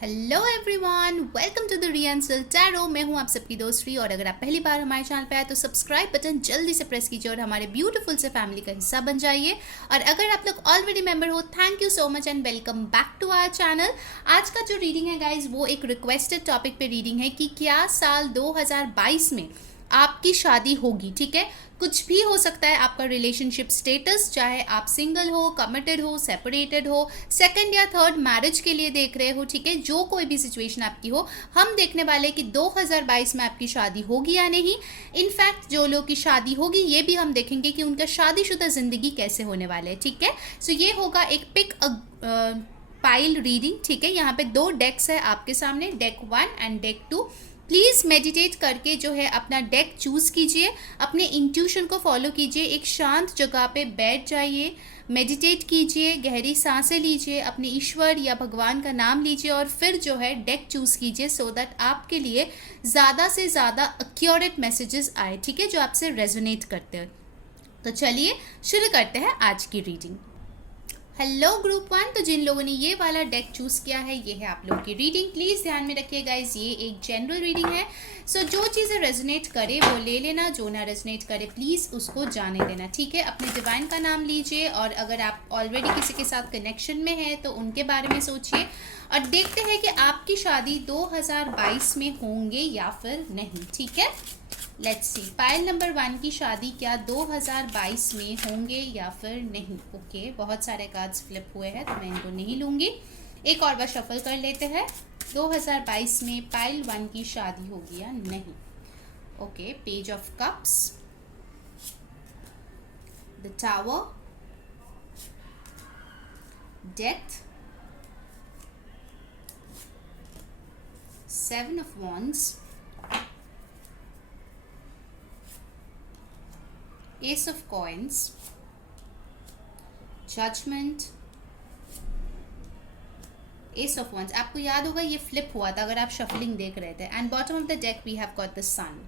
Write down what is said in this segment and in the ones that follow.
Hello everyone, welcome to the रियंसल tarot. मैं हूं आप सबकी दोस्त री, और अगर आप पहली बार हमारे चैनल पे आए तो सब्सक्राइब बटन जल्दी से प्रेस कीजिए और हमारे ब्यूटीफुल से फैमिली का हिस्सा बन जाइए। और अगर आप लोग ऑलरेडी मेंबर हो, thank you so much and welcome back to our channel. आज का जो रीडिंग है गाइज, वो एक रिक्वेस्टेड टॉपिक पे रीडिंग है कि क्या साल 2022 में आपकी शादी होगी। ठीक है, कुछ भी हो सकता है आपका रिलेशनशिप स्टेटस, चाहे आप सिंगल हो, कमिटेड हो, सेपरेटेड हो, सेकंड या थर्ड मैरिज के लिए देख रहे हो। ठीक है, जो कोई भी सिचुएशन आपकी हो, हम देखने वाले कि 2022 में आपकी शादी होगी या नहीं। इनफैक्ट जो लोग की शादी होगी, ये भी हम देखेंगे कि उनका शादीशुदा जिंदगी कैसे होने वाले है। ठीक है, सो ये होगा एक पिक पाइल रीडिंग। ठीक है, यहाँ पे दो डेक्स है आपके सामने, deck 1 and deck 2। Please meditate करके जो है अपना डेक चूज़ कीजिए, अपने इंट्यूशन को फॉलो कीजिए, एक शांत जगह पे बैठ जाइए, मेडिटेट कीजिए, गहरी सांसें लीजिए, अपने ईश्वर या भगवान का नाम लीजिए और फिर जो है डेक चूज़ कीजिए, सो दैट आपके लिए ज़्यादा से ज़्यादा एक्यूरेट मैसेजेस आए। ठीक है, जो आपसे रेजोनेट करते हैं। तो चलिए शुरू करते हैं आज की रीडिंग। हेलो ग्रुप 1, तो जिन लोगों ने ये वाला डेक चूज़ किया है, ये है आप लोगों की रीडिंग। प्लीज़ ध्यान में रखिए गाइज, ये एक जनरल रीडिंग है। सो जो चीज़ें रेजोनेट करे वो ले लेना, जो ना रेजोनेट करे प्लीज़ उसको जाने देना। ठीक है, अपने डिवाइन का नाम लीजिए, और अगर आप ऑलरेडी किसी के साथ कनेक्शन में हैं तो उनके बारे में सोचिए, और देखते हैं कि आपकी शादी 2022 में होंगे या फिर नहीं। ठीक है, लेट्स सी, पायल नंबर 1 की शादी क्या 2022 में होंगे या फिर नहीं। ओके, बहुत सारे कार्ड्स फ्लिप हुए हैं तो मैं इनको नहीं लूँगी, एक और बार शफल कर लेते हैं। 2022 में पायल 1 की शादी होगी या नहीं। Okay, page of cups, the tower, death, 7 of wands, Ace of coins, Judgment, Ace of wands। आपको याद होगा ये फ्लिप हुआ था अगर आप शफलिंग देख रहे थे। And bottom of the deck we have got the sun.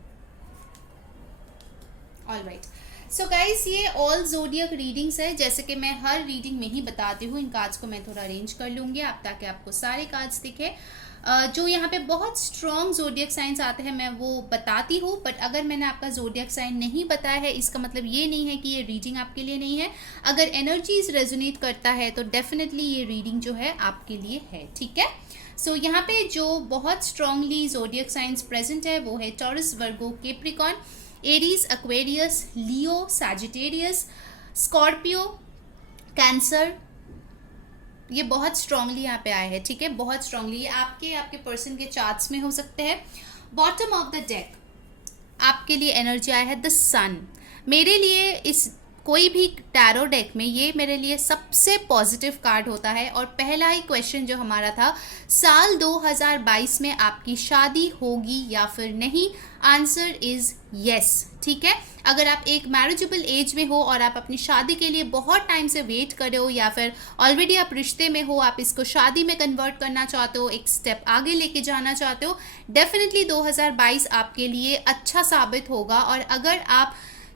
Alright, so guys, ये ऑल जोडियक रीडिंग्स है। जैसे कि मैं हर रीडिंग में ही बताती हूँ, इन कार्ड्स को मैं थोड़ा अरेंज कर लूँगी आप, ताकि आपको सारे कार्ड्स दिखे। जो यहाँ पे बहुत स्ट्रॉन्ग जोडियक साइंस आते हैं मैं वो बताती हूँ, बट अगर मैंने आपका जोडियक साइन नहीं बताया है, इसका मतलब ये नहीं है कि ये रीडिंग आपके लिए नहीं है। अगर एनर्जीज रेजोनेट करता है तो डेफिनेटली ये रीडिंग जो है आपके लिए है। ठीक है, सो यहाँ पे जो बहुत स्ट्रांगली जोडियक साइंस प्रेजेंट है वो है टॉरस, वर्गो, कैप्रिकॉर्न, एरीज, एक्वेरियस, लियो, सैजिटेरियस, स्कॉर्पियो, कैंसर। ये बहुत स्ट्रांगली यहाँ पे आए हैं। ठीक है, बहुत स्ट्रांगली ये आपके पर्सन के चार्ट्स में हो सकते हैं। बॉटम ऑफ द डेक आपके लिए एनर्जी आया है द सन। मेरे लिए इस कोई भी टैरो डेक में ये मेरे लिए सबसे पॉजिटिव कार्ड होता है। और पहला ही क्वेश्चन जो हमारा था, साल 2022 में आपकी शादी होगी या फिर नहीं, आंसर इज यस। ठीक है, अगर आप एक मैरिजेबल एज में हो और आप अपनी शादी के लिए बहुत टाइम से वेट कर रहे हो, या फिर ऑलरेडी आप रिश्ते में हो, आप इसको शादी में कन्वर्ट करना चाहते हो, एक स्टेप आगे लेके जाना चाहते हो, डेफिनेटली 2022 आपके लिए अच्छा साबित होगा। और अगर आप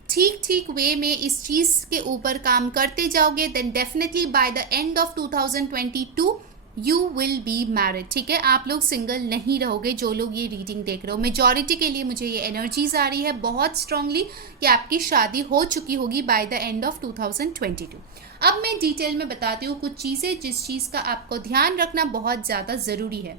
ठीक वे में इस चीज़ के ऊपर काम करते जाओगे, then definitely by the end of 2022 you will be married. ठीक है, आप लोग सिंगल नहीं रहोगे जो लोग ये रीडिंग देख रहे हो। मेजॉरिटी के लिए मुझे ये एनर्जीज आ रही है बहुत स्ट्रांगली कि आपकी शादी हो चुकी होगी बाय द एंड ऑफ 2022। अब मैं डिटेल में बताती हूँ कुछ चीज़ें जिस चीज़ का आपको ध्यान रखना बहुत ज़्यादा ज़रूरी है।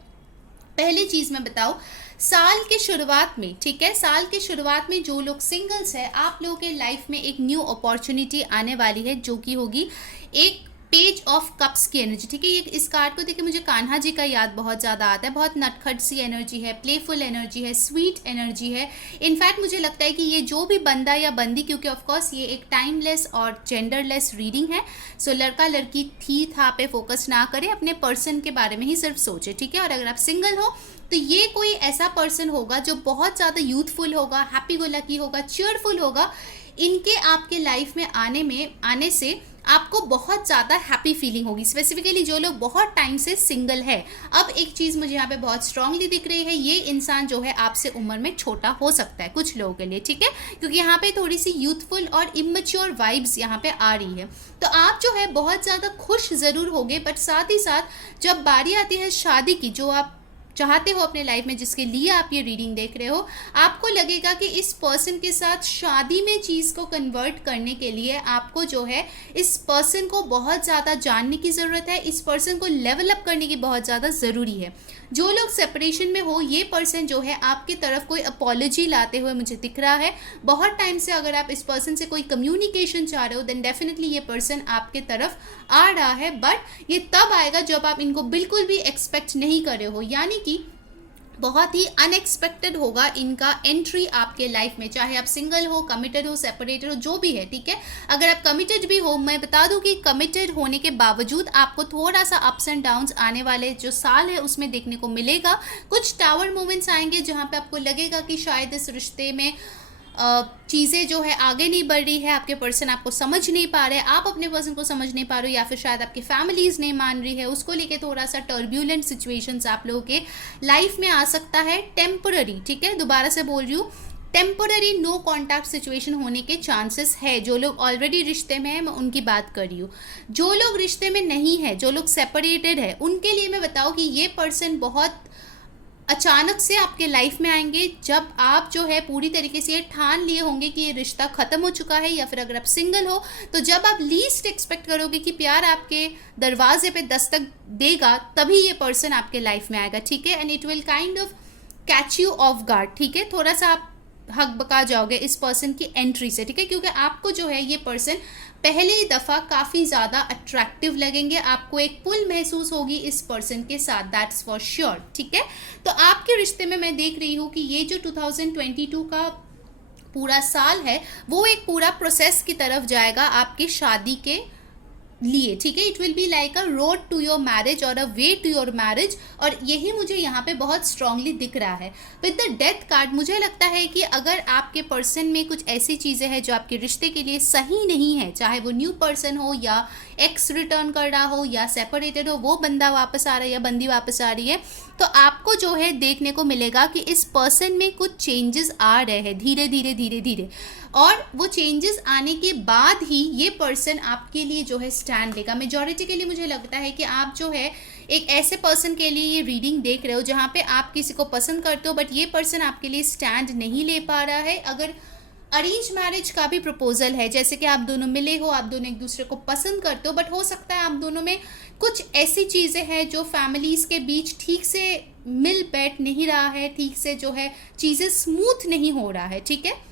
पहली चीज़ मैं बताऊँ, साल के शुरुआत में, ठीक है, साल के शुरुआत में जो लोग सिंगल्स है, आप लोगों के लाइफ में एक न्यू अपॉर्चुनिटी आने वाली है, जो कि होगी एक पेज ऑफ कप्स की एनर्जी। ठीक है, ये इस कार्ड को देखिए मुझे कान्हा जी का याद बहुत ज़्यादा आता है। बहुत नटखट सी एनर्जी है, प्लेफुल एनर्जी है, स्वीट एनर्जी है। इनफैक्ट मुझे लगता है कि ये जो भी बंदा या बंदी, क्योंकि ऑफकोर्स ये एक टाइमलेस और जेंडरलेस रीडिंग है, सो लड़का लड़की थी था पे फोकस ना करें, अपने पर्सन के बारे में ही सिर्फ सोचे। ठीक है, और अगर आप सिंगल हो तो ये कोई ऐसा पर्सन होगा जो बहुत ज़्यादा यूथफुल होगा, हैप्पी गो लकी होगा, चीयरफुल होगा। इनके आपके लाइफ में आने से आपको बहुत ज़्यादा हैप्पी फीलिंग होगी। स्पेसिफिकली जो लोग बहुत टाइम से सिंगल है, अब एक चीज़ मुझे यहाँ पे बहुत स्ट्रांगली दिख रही है, ये इंसान जो है आपसे उम्र में छोटा हो सकता है कुछ लोगों के लिए, ठीक है, क्योंकि यहाँ पे थोड़ी सी यूथफुल और इमेच्योर वाइब्स यहाँ पे आ रही है। तो आप जो है बहुत ज़्यादा खुश ज़रूर होगे, बट साथ ही साथ जब बारी आती है शादी की, जो आप चाहते हो अपने लाइफ में, जिसके लिए आप ये रीडिंग देख रहे हो, आपको लगेगा कि इस पर्सन के साथ शादी में चीज़ को कन्वर्ट करने के लिए आपको जो है इस पर्सन को बहुत ज़्यादा जानने की ज़रूरत है, इस पर्सन को लेवल अप करने की बहुत ज़्यादा ज़रूरी है। जो लोग सेपरेशन में हो, ये पर्सन जो है आपकी तरफ कोई अपॉलॉजी लाते हुए मुझे दिख रहा है। बहुत टाइम से अगर आप इस पर्सन से कोई कम्युनिकेशन चाह रहे हो, देन डेफिनेटली ये पर्सन आपके तरफ आ रहा है, बट ये तब आएगा जब आप इनको बिल्कुल भी एक्सपेक्ट नहीं कर रहे हो, यानी कि बहुत ही अनएक्सपेक्टेड होगा इनका एंट्री आपके लाइफ में, चाहे आप सिंगल हो, कमिटेड हो, सेपरेटेड हो, जो भी है, ठीक है। अगर आप कमिटेड भी हो, मैं बता दूं कि कमिटेड होने के बावजूद आपको थोड़ा सा अप्स एंड डाउन्स आने वाले जो साल है उसमें देखने को मिलेगा। कुछ टावर मोमेंट्स आएंगे जहां पे आपको लगेगा कि शायद इस रिश्ते में चीज़ें जो है आगे नहीं बढ़ रही है, आपके पर्सन आपको समझ नहीं पा रहे, आप अपने पर्सन को समझ नहीं पा रहे हो, या फिर शायद आपकी फैमिलीज नहीं मान रही है, उसको लेके थोड़ा सा टर्ब्यूलेंट सिचुएशंस आप लोगों के लाइफ में आ सकता है। टेम्पररी, ठीक है, दोबारा से बोल रही हूँ, टेम्पररी नो कॉन्टैक्ट सिचुएशन होने के चांसेस है। जो लोग ऑलरेडी रिश्ते में है, मैं उनकी बात कर रही हूँ। जो लोग रिश्ते में नहीं है, जो लोग सेपरेटेड है, उनके लिए मैं बताऊँ कि ये पर्सन बहुत अचानक से आपके लाइफ में आएंगे, जब आप जो है पूरी तरीके से ये ठान लिए होंगे कि ये रिश्ता ख़त्म हो चुका है, या फिर अगर आप सिंगल हो तो जब आप लीस्ट एक्सपेक्ट करोगे कि प्यार आपके दरवाजे पे दस्तक देगा, तभी ये पर्सन आपके लाइफ में आएगा, ठीक है। And it will kind of catch you of guard, ठीक है, थोड़ा सा आप हकबका जाओगे इस पर्सन की एंट्री से, ठीक है, क्योंकि आपको जो है ये पर्सन पहली दफ़ा काफ़ी ज़्यादा अट्रैक्टिव लगेंगे, आपको एक पुल महसूस होगी इस पर्सन के साथ, दैट्स फॉर श्योर, ठीक है। तो आपके रिश्ते में मैं देख रही हूँ कि ये जो 2022 का पूरा साल है, वो एक पूरा प्रोसेस की तरफ जाएगा आपकी शादी के लिए, ठीक है। It will be like a road to your marriage और a way to your marriage, और यही मुझे यहाँ पे बहुत स्ट्रांगली दिख रहा है। विद द डेथ कार्ड मुझे लगता है कि अगर आपके पर्सन में कुछ ऐसी चीज़ें हैं जो आपके रिश्ते के लिए सही नहीं है, चाहे वो न्यू पर्सन हो, या एक्स रिटर्न कर रहा हो, या सेपरेटेड हो, वो बंदा वापस आ रहा है या बंदी वापस आ रही है, तो आपको जो है देखने को मिलेगा कि इस पर्सन में कुछ चेंजेस आ रहे हैं धीरे धीरे धीरे धीरे, और वो चेंजेस आने के बाद ही ये पर्सन आपके लिए जो है स्टैंड लेगा। मेजॉरिटी के लिए मुझे लगता है कि आप जो है एक ऐसे पर्सन के लिए ये रीडिंग देख रहे हो जहाँ पे आप किसी को पसंद करते हो, बट ये पर्सन आपके लिए स्टैंड नहीं ले पा रहा है। अगर अरेंज मैरिज का भी प्रपोजल है, जैसे कि आप दोनों मिले हो, आप दोनों एक दूसरे को पसंद करते हो, बट हो सकता है आप दोनों में कुछ ऐसी चीज़ें हैं जो फैमिलीज़ के बीच ठीक से मिल बैठ नहीं रहा है, ठीक से जो है चीज़ें स्मूथ नहीं हो रहा है, ठीक है।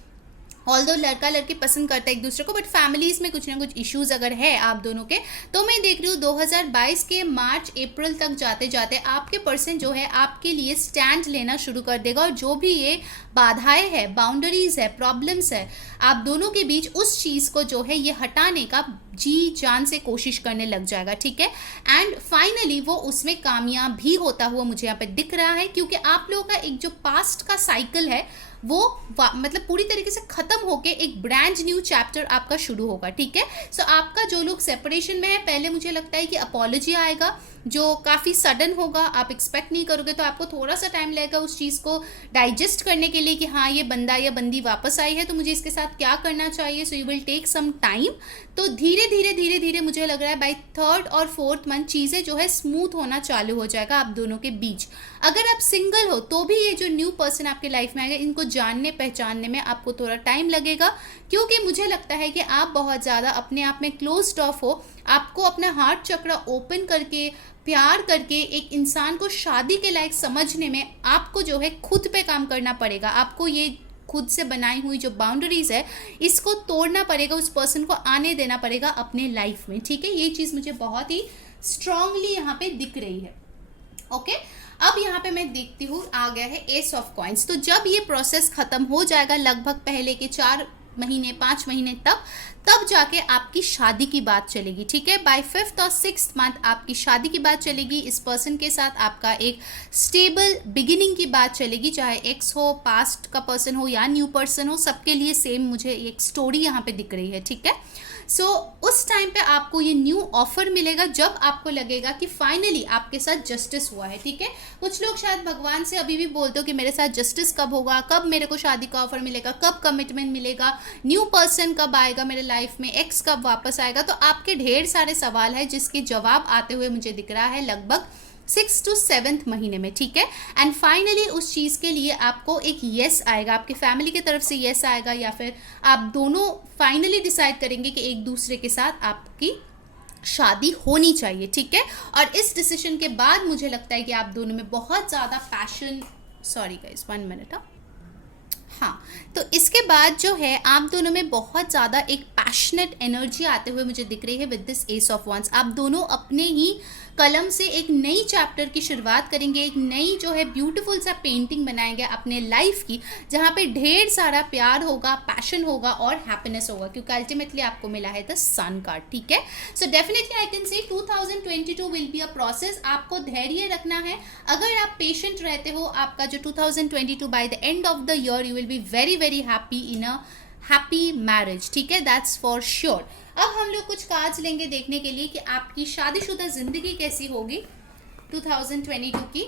ऑल्दो लड़का लड़की पसंद करता है एक दूसरे को, बट फैमिलीज़ में कुछ ना कुछ इश्यूज़ अगर है आप दोनों के, तो मैं देख रही हूँ 2022 के मार्च अप्रैल तक जाते जाते आपके पर्सन जो है आपके लिए स्टैंड लेना शुरू कर देगा, और जो भी ये बाधाएं है, बाउंड्रीज है, प्रॉब्लम्स है आप दोनों के बीच, उस चीज़ को जो है ये हटाने का जी जान से कोशिश करने लग जाएगा, ठीक है। एंड फाइनली वो उसमें कामयाब भी होता हुआ मुझे यहाँ पे दिख रहा है, क्योंकि आप लोगों का एक जो पास्ट का साइकिल है वो मतलब पूरी तरीके से खत्म होके एक ब्रांड न्यू चैप्टर आपका शुरू होगा, ठीक है। सो आपका जो लोग सेपरेशन में है, पहले मुझे लगता है कि अपॉलॉजी आएगा जो काफ़ी सडन होगा, आप एक्सपेक्ट नहीं करोगे, तो आपको थोड़ा सा टाइम लगेगा उस चीज़ को डाइजेस्ट करने के लिए कि हाँ ये बंदा या बंदी वापस आई है, तो मुझे इसके साथ क्या करना चाहिए। So you will take some time. तो धीरे धीरे धीरे धीरे मुझे लग रहा है बाई 3rd और 4th मंथ चीज़ें जो है स्मूथ होना चालू हो जाएगा आप दोनों के बीच। अगर आप सिंगल हो तो भी ये जो न्यू पर्सन आपके लाइफ में आएगा, इनको जानने पहचानने में आपको थोड़ा टाइम लगेगा, क्योंकि मुझे लगता है कि आप बहुत ज़्यादा अपने आप में क्लोज्ड ऑफ हो। आपको अपना हार्ट चक्र ओपन करके, प्यार करके एक इंसान को शादी के लायक समझने में आपको जो है खुद पे काम करना पड़ेगा। आपको ये खुद से बनाई हुई जो बाउंड्रीज है इसको तोड़ना पड़ेगा, उस पर्सन को आने देना पड़ेगा अपने लाइफ में, ठीक है। ये चीज़ मुझे बहुत ही स्ट्रांगली यहाँ पे दिख रही है, ओके। अब यहाँ पे मैं देखती हूँ आ गया है एस ऑफ कॉइंस। तो जब ये प्रोसेस खत्म हो जाएगा लगभग पहले के 4 महीने 5 महीने तब जाके आपकी शादी की बात चलेगी, ठीक है। बाय 5th और 6th मंथ आपकी शादी की बात चलेगी। इस पर्सन के साथ आपका एक स्टेबल बिगिनिंग की बात चलेगी, चाहे एक्स हो, पास्ट का पर्सन हो या न्यू पर्सन हो, सबके लिए सेम मुझे एक स्टोरी यहाँ पे दिख रही है, ठीक है। सो उस टाइम पे आपको ये न्यू ऑफर मिलेगा जब आपको लगेगा कि फाइनली आपके साथ जस्टिस हुआ है, ठीक है। कुछ लोग शायद भगवान से अभी भी बोलते हो कि मेरे साथ जस्टिस कब होगा, कब मेरे को शादी का ऑफर मिलेगा, कब कमिटमेंट मिलेगा, न्यू पर्सन कब आएगा मेरे लाइफ में, एक्स कब वापस आएगा। तो आपके ढेर सारे सवाल है जिसके जवाब आते हुए मुझे दिख रहा है लगभग 6 to 7 महीने में, ठीक है। एंड फाइनली उस चीज़ के लिए आपको एक येस आएगा, आपके फैमिली की तरफ से येस आएगा, या फिर आप दोनों फाइनली डिसाइड करेंगे कि एक दूसरे के साथ आपकी शादी होनी चाहिए, ठीक है। और इस डिसीजन के बाद मुझे लगता है कि आप दोनों में बहुत ज़्यादा पैशन, सॉरी गाइस 1 मिनट, हाँ, तो इसके बाद जो है आप दोनों में बहुत ज़्यादा एक पैशनेट एनर्जी आते हुए मुझे दिख रही है with this ace of wands. आप दोनों अपने ही कलम से एक नई चैप्टर की शुरुआत करेंगे, एक नई जो है ब्यूटीफुल सा पेंटिंग बनाएंगे अपने लाइफ की, जहाँ पे ढेर सारा प्यार होगा, पैशन होगा और हैप्पीनेस होगा, क्योंकि अल्टीमेटली आपको मिला है द सन कार्ड, ठीक है। सो डेफिनेटली आई कैन से 2022 विल बी अ प्रोसेस। आपको धैर्य रखना है, अगर आप पेशेंट रहते हो, आपका जो 2022 bye the end of the year you will be very very happy in a happy marriage, ठीक है, दैट्स फॉर श्योर। अब हम लोग कुछ कार्ड्स लेंगे देखने के लिए कि आपकी शादीशुदा जिंदगी कैसी होगी 2022 की,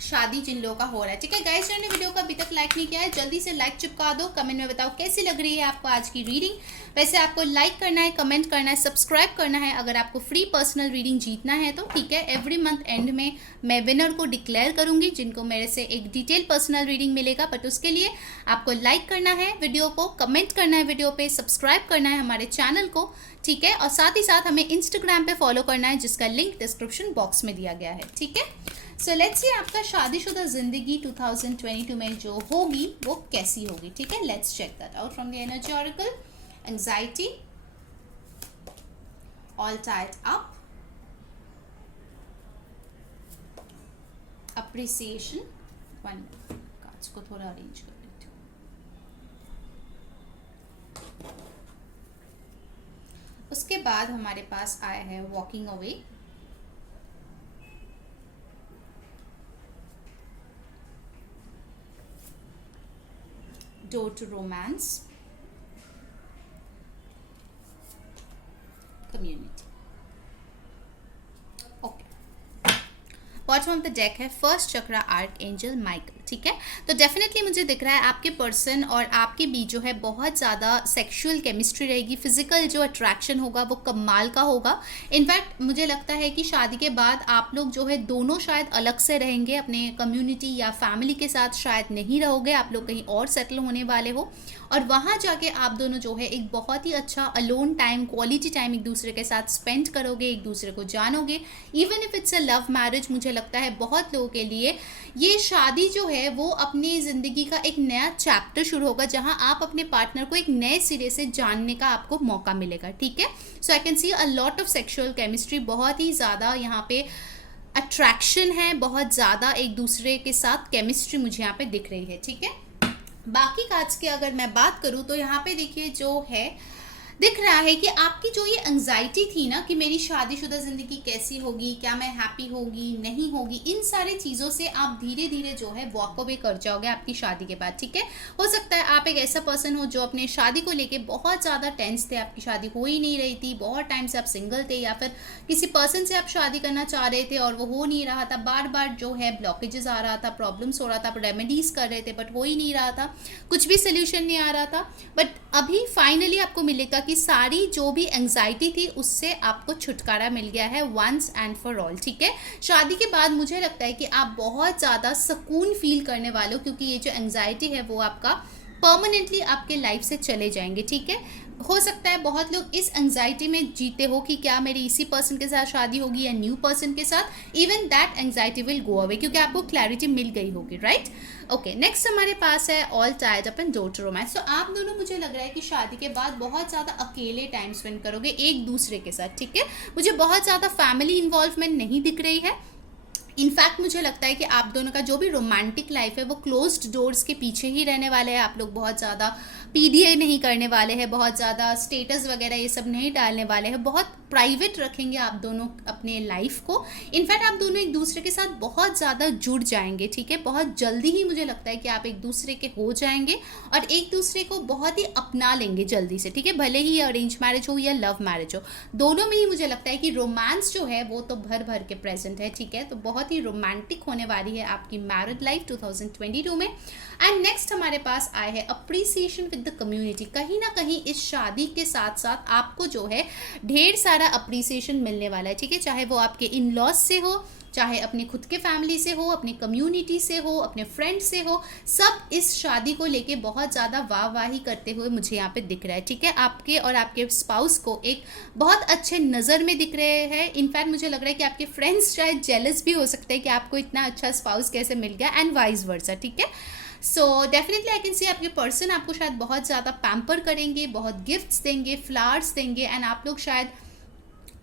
शादी जिन लोगों का हो रहा है, ठीक है। गाइस ने वीडियो को अभी तक लाइक नहीं किया है, जल्दी से लाइक चिपका दो, कमेंट में बताओ कैसी लग रही है आपको आज की रीडिंग। वैसे आपको लाइक करना है, कमेंट करना है, सब्सक्राइब करना है अगर आपको फ्री पर्सनल रीडिंग जीतना है तो, ठीक है। एवरी मंथ एंड में मैं विनर को डिक्लेयर करूंगी जिनको मेरे से एक डिटेल पर्सनल रीडिंग मिलेगा, बट उसके लिए आपको लाइक करना है वीडियो को, कमेंट करना है वीडियो पे, सब्सक्राइब करना है हमारे चैनल को, ठीक है। और साथ ही साथ हमें इंस्टाग्राम पे फॉलो करना है जिसका लिंक डिस्क्रिप्शन बॉक्स में दिया गया है, ठीक है। सो लेट्स सी आपका शादीशुदा जिंदगी 2022 में जो होगी वो कैसी होगी, ठीक है। Let's check that out from the energy oracle. Anxiety, all tied up, appreciation, one cards को थोड़ा अरेंज कर लेती हूँ। उसके बाद हमारे पास आया है walking away, door to romance, community, okay. Bottom of the deck है फर्स्ट चक्रा आर्क एंजल माइकल, ठीक है। तो डेफिनेटली मुझे दिख रहा है आपके पर्सन और आपके बीच जो है बहुत ज़्यादा सेक्सुअल केमिस्ट्री रहेगी, फिजिकल जो अट्रैक्शन होगा वो कमाल का होगा। इनफैक्ट मुझे लगता है कि शादी के बाद आप लोग जो है दोनों शायद अलग से रहेंगे, अपने कम्युनिटी या फैमिली के साथ शायद नहीं रहोगे, आप लोग कहीं और सेटल होने वाले हो, और वहाँ जाके आप दोनों जो है एक बहुत ही अच्छा अलोन टाइम, क्वालिटी टाइम एक दूसरे के साथ स्पेंड करोगे, एक दूसरे को जानोगे। Even if it's a love marriage, मुझे लगता है बहुत लोगों के लिए ये शादी जो है वो अपनी ज़िंदगी का एक नया चैप्टर शुरू होगा, जहाँ आप अपने पार्टनर को एक नए सिरे से जानने का आपको मौका मिलेगा, ठीक है। So I can see a lot of sexual chemistry, बहुत ही ज़्यादा यहाँ पे अट्रैक्शन है, बहुत ज़्यादा एक दूसरे के साथ केमिस्ट्री मुझे यहाँ पे दिख रही है, ठीक है। बाकी कार्ड्स की अगर मैं बात करूँ तो यहाँ पे देखिए जो है दिख रहा है कि आपकी जो ये एंजाइटी थी ना कि मेरी शादीशुदा ज़िंदगी कैसी होगी, क्या मैं हैप्पी होगी नहीं होगी, इन सारी चीज़ों से आप धीरे धीरे जो है वॉक अवे कर जाओगे आपकी शादी के बाद, ठीक है। हो सकता है आप एक ऐसा पर्सन हो जो अपने शादी को लेके बहुत ज़्यादा टेंस थे, आपकी शादी हो ही नहीं रही थी, बहुत टाइम से आप सिंगल थे, या फिर किसी पर्सन से आप शादी करना चाह रहे थे और वो हो नहीं रहा था, बार बार जो है ब्लॉकेजेस आ रहा था, प्रॉब्लम्स हो रहा था, आप रेमेडीज़ कर रहे थे बट हो ही नहीं रहा था, कुछ भी सोल्यूशन नहीं आ रहा था। बट अभी फाइनली आपको मिलेगा कि सारी जो भी एंजाइटी थी उससे आपको छुटकारा मिल गया है वंस एंड फॉर ऑल, ठीक है। शादी के बाद मुझे लगता है कि आप बहुत ज़्यादा सुकून फील करने वाले हो, क्योंकि ये जो एंजाइटी है वो आपका परमानेंटली आपके लाइफ से चले जाएंगे, ठीक है। हो सकता है बहुत लोग इस एंजाइटी में जीते हो कि क्या मेरी इसी पर्सन के साथ शादी होगी या न्यू पर्सन के साथ, even that anxiety will go away क्योंकि आपको क्लैरिटी मिल गई होगी, राइट। ओके, नेक्स्ट हमारे पास है all tied up and door to romance. तो आप दोनों मुझे लग रहा है कि शादी के बाद बहुत ज़्यादा अकेले टाइम स्पेंड करोगे एक दूसरे के साथ, ठीक है। मुझे बहुत ज़्यादा फैमिली इन्वॉल्वमेंट नहीं दिख रही है। इनफैक्ट मुझे लगता है कि आप दोनों का जो भी रोमांटिक लाइफ है वो क्लोज्ड डोर्स के पीछे ही रहने वाले हैं। आप लोग बहुत ज़्यादा पीडीए नहीं करने वाले हैं, बहुत ज़्यादा स्टेटस वगैरह ये सब नहीं डालने वाले हैं, बहुत प्राइवेट रखेंगे आप दोनों अपने लाइफ को। इनफैक्ट आप दोनों एक दूसरे के साथ बहुत ज़्यादा जुड़ जाएंगे, ठीक है, बहुत जल्दी ही मुझे लगता है कि आप एक दूसरे के हो जाएंगे और एक दूसरे को बहुत ही अपना लेंगे जल्दी से, ठीक है, भले ही अरेंज मैरिज हो या लव मैरिज हो, दोनों में ही मुझे लगता है कि रोमांस जो है वो तो भर भर के प्रेजेंट है, ठीक है। तो बहुत ही रोमांटिक होने वाली है आपकी मैरिड लाइफ 2022 में। एंड नेक्स्ट हमारे पास आए हैं अप्रिसिएशन विद द कम्युनिटी। कहीं ना कहीं इस शादी के साथ साथ आपको जो है ढेर सारा अप्रिसिएशन मिलने वाला है, ठीक है, चाहे वो आपके इन लॉज से हो, चाहे अपने खुद के फैमिली से हो, अपनी कम्युनिटी से हो, अपने फ्रेंड से हो, सब इस शादी को लेके बहुत ज़्यादा वाहवाही करते हुए मुझे यहाँ पे दिख रहा है, ठीक है। आपके और आपके स्पाउस को एक बहुत अच्छे नज़र में दिख रहे हैं। इनफैक्ट मुझे लग रहा है कि आपके फ्रेंड्स शायद जेलस भी हो सकते हैं कि आपको इतना अच्छा स्पाउस कैसे मिल गया, एंड वाइस वर्सा, ठीक है। सो डेफिनेटली आई कैन सी आपके पर्सन आपको शायद बहुत ज़्यादा पैम्पर करेंगे, बहुत गिफ्ट्स देंगे, फ्लावर्स देंगे, एंड आप लोग शायद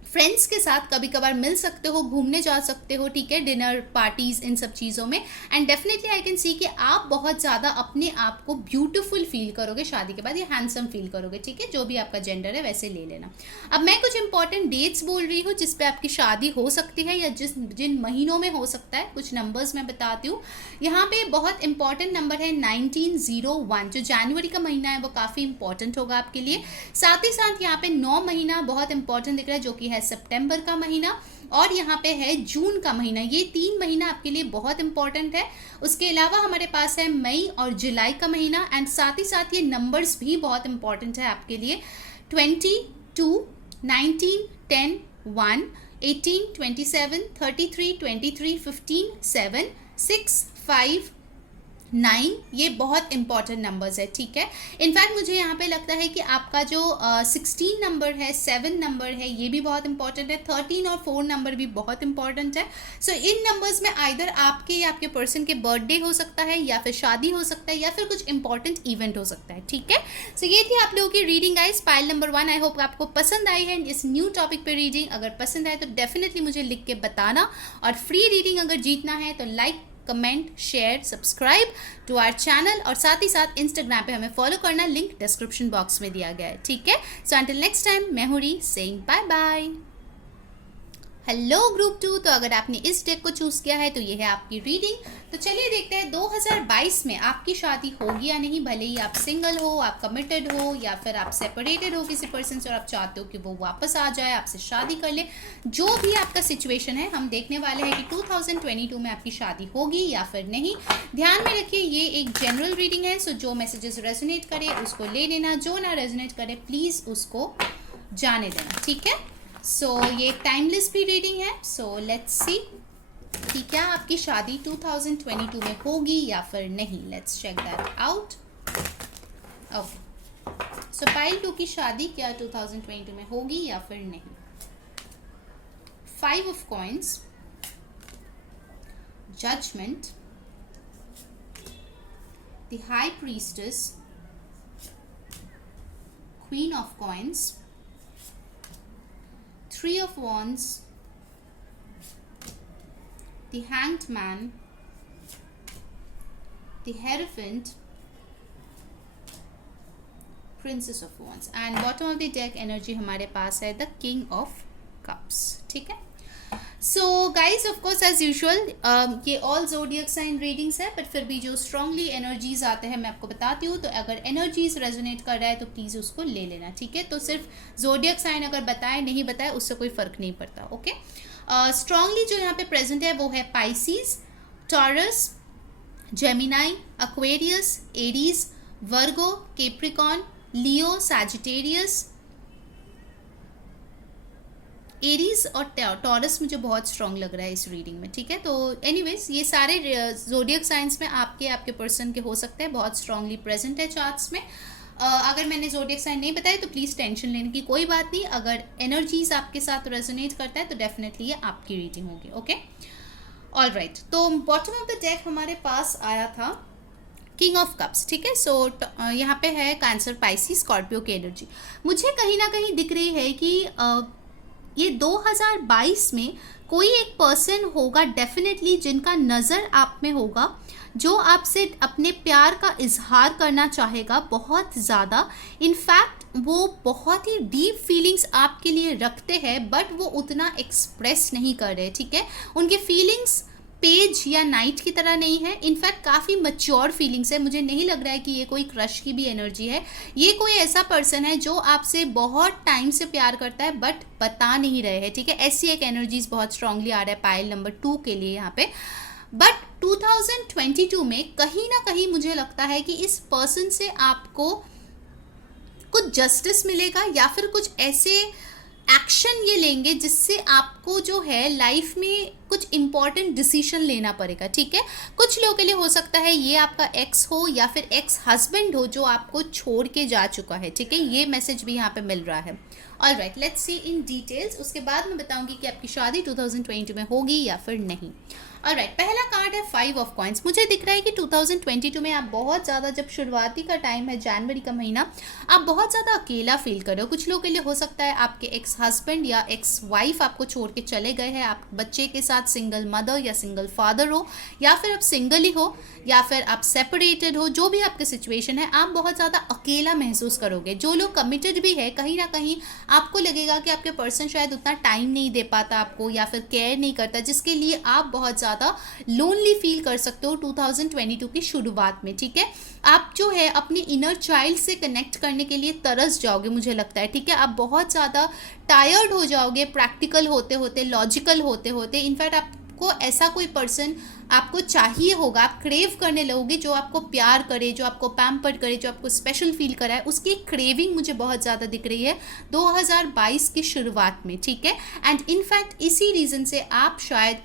फ्रेंड्स के साथ कभी कभार मिल सकते हो, घूमने जा सकते हो, ठीक है, डिनर पार्टीज इन सब चीज़ों में। एंड डेफिनेटली आई कैन सी कि आप बहुत ज़्यादा अपने आप को ब्यूटीफुल फील करोगे शादी के बाद, या हैंडसम फील करोगे, ठीक है, जो भी आपका जेंडर है वैसे ले लेना। अब मैं कुछ इंपॉर्टेंट डेट्स बोल रही हूँ जिस पे आपकी शादी हो सकती है या जिन महीनों में हो सकता है, कुछ नंबर्स मैं बताती हूँ। यहाँ पे बहुत इंपॉर्टेंट नंबर है 1901, जो जनवरी का महीना है वो काफ़ी इंपॉर्टेंट होगा आपके लिए। साथ ही साथ यहाँ पे 9 महीना बहुत इंपॉर्टेंट दिख रहा है जो कि है सितंबर का महीना, और यहाँ पे है जून का महीना। ये 3 महीना आपके लिए बहुत इंपॉर्टेंट है। उसके अलावा हमारे पास है मई और जुलाई का महीना, एंड साथ ही साथ ये नंबर्स भी बहुत इंपॉर्टेंट है आपके लिए। 22, 19, 10, 1, 18, 27, 33, 23, 15, 7, 6, 5, 9, ये बहुत इंपॉर्टेंट नंबर्स है, ठीक है। इनफैक्ट मुझे यहाँ पे लगता है कि आपका जो 16 नंबर है, 7 नंबर है, ये भी बहुत इंपॉर्टेंट है। 13 और 4 नंबर भी बहुत इंपॉर्टेंट है। सो इन नंबर्स में आइदर आपके या आपके पर्सन के बर्थडे हो सकता है, या फिर शादी हो सकता है, या फिर कुछ इंपॉर्टेंट इवेंट हो सकता है, ठीक है। सो ये थी आप लोगों की reading guys, pile number 1। I hope आपको पसंद आई है इस न्यू टॉपिक पे रीडिंग। अगर पसंद आए तो डेफिनेटली मुझे लिख के बताना, और फ्री रीडिंग अगर जीतना है तो like, comment, share, subscribe to our channel, और साथ ही साथ इंस्टाग्राम पे हमें फॉलो करना, लिंक डिस्क्रिप्शन बॉक्स में दिया गया है, ठीक है। सो अंटिल नेक्स्ट टाइम, मैं हूँ re saying bye bye. Hello group 2, तो अगर आपने इस डेक को चूज़ किया है तो ये है आपकी रीडिंग। तो चलिए देखते हैं 2022 में आपकी शादी होगी या नहीं। भले ही आप सिंगल हो, आप कमिटेड हो, या फिर आप सेपरेटेड हो किसी पर्सन से और आप चाहते हो कि वो वापस आ जाए, आपसे शादी कर ले, जो भी आपका सिचुएशन है, हम देखने वाले हैं कि 2022 में आपकी शादी होगी या फिर नहीं। ध्यान में रखिए ये एक जनरल रीडिंग है, सो जो मैसेजेस रेजोनेट करे उसको ले लेना, जो ना रेजोनेट करे प्लीज़ उसको जाने देना, ठीक है। सो ये टाइमलेस भी रीडिंग है। सो लेट्स सी कि क्या आपकी शादी 2022 में होगी या फिर नहीं। Let's check that out. Okay, so pile 2 की शादी क्या 2022 में होगी या फिर नहीं। 5 of coins, judgment, the high priestess, queen of coins, 3 of wands, the hanged man, the hierophant, princess of wands, and bottom of the deck energy हमारे पास है the king of cups, ठीक है। So guys of course as usual ये all zodiac sign readings है, but फिर भी जो स्ट्रांगली एनर्जीज आते हैं मैं आपको बताती हूँ। तो अगर एनर्जीज रेजोनेट कर रहा है तो प्लीज़ उसको ले लेना, ठीक है। तो सिर्फ जोडियक साइन अगर बताए नहीं बताए उससे कोई फ़र्क नहीं पड़ता, ओके। स्ट्रांगली जो यहाँ पे प्रेजेंट है वो है Pisces, Taurus, Gemini, Aquarius, Aries, Virgo, Capricorn, Leo, Sagittarius, Aries और टॉरस मुझे बहुत स्ट्रॉन्ग लग रहा है इस रीडिंग में, ठीक है। तो एनीवेज ये सारे जोडियक साइंस में आपके पर्सन के हो सकते हैं, बहुत स्ट्रांगली प्रेजेंट है चार्ट्स में। अगर मैंने जोडियक साइन नहीं बताया तो प्लीज़ टेंशन लेने की कोई बात नहीं। अगर एनर्जीज आपके साथ रेजोनेट करता है तो डेफिनेटली ये आपकी रीडिंग होगी, ओके। ऑल राइट, तो बॉटम ऑफ द डेक हमारे पास आया था किंग ऑफ कप्स, ठीक है। सो यहाँ पे है कैंसर, पाइसिस, स्कॉर्पियो की एनर्जी। मुझे कहीं ना कहीं दिख रही है कि ये 2022 में कोई एक पर्सन होगा डेफिनेटली जिनका नज़र आप में होगा, जो आपसे अपने प्यार का इजहार करना चाहेगा बहुत ज़्यादा। इनफैक्ट वो बहुत ही डीप फीलिंग्स आपके लिए रखते हैं, बट वो उतना एक्सप्रेस नहीं कर रहे, ठीक है। उनके फीलिंग्स पेज या नाइट की तरह नहीं है, इनफैक्ट काफ़ी मच्योर फीलिंग्स है। मुझे नहीं लग रहा है कि ये कोई क्रश की भी एनर्जी है। ये कोई ऐसा पर्सन है जो आपसे बहुत टाइम से प्यार करता है बट बता नहीं रहे हैं, ठीक है। ऐसी एक एनर्जीज बहुत स्ट्रांगली आ रहा है पायल नंबर 2 के लिए यहाँ पे। बट 2022 में कहीं ना कहीं मुझे लगता है कि इस पर्सन से आपको कुछ जस्टिस मिलेगा, या फिर कुछ ऐसे एक्शन ये लेंगे जिससे आपको जो है लाइफ में कुछ इंपॉर्टेंट डिसीजन लेना पड़ेगा, ठीक है। कुछ लोगों के लिए हो सकता है ये आपका एक्स हो या फिर एक्स हस्बैंड हो जो आपको छोड़ के जा चुका है, ठीक है। ये मैसेज भी यहाँ पे मिल रहा है। Alright, let's see in details, उसके बाद मैं बताऊंगी कि आपकी शादी 2020 में होगी या फिर नहीं। ऑलराइट, पहला कार्ड है 5 ऑफ कॉइंस। मुझे दिख रहा है कि 2022 में आप बहुत ज़्यादा, जब शुरुआती का टाइम है जनवरी का महीना, आप बहुत ज़्यादा अकेला फील कर रहे हो। कुछ लोगों के लिए हो सकता है आपके एक्स हस्बैंड या एक्स वाइफ आपको छोड़ के चले गए हैं, आप बच्चे के साथ सिंगल मदर या सिंगल फादर हो, या फिर आप सिंगल ही हो, या फिर आप सेपरेटेड हो। जो भी आपकी सिचुएशन है, आप बहुत ज़्यादा अकेला महसूस करोगे। जो लोग कमिटेड भी है, कहीं ना कहीं आपको लगेगा कि आपके पर्सन शायद उतना टाइम नहीं दे पाता आपको, या फिर केयर नहीं करता, जिसके लिए आप बहुत ज़्यादा लोनली फील कर सकते हो 2022 की शुरुआत में, ठीक है। आप जो है अपने इनर चाइल्ड से कनेक्ट करने के लिए तरस जाओगे, मुझे लगता है, ठीक है। आप बहुत ज़्यादा टायर्ड हो जाओगे प्रैक्टिकल होते होते, लॉजिकल होते होते। इनफैक्ट आपको ऐसा कोई पर्सन आपको चाहिए होगा, आप क्रेव करने लगोगे जो आपको प्यार करे, जो आपको पैम्पर करे, जो आपको स्पेशल फील कराए। उसकी क्रेविंग मुझे बहुत ज़्यादा दिख रही है 2022 की शुरुआत में, ठीक है। एंड इनफैक्ट इसी रीज़न से आप शायद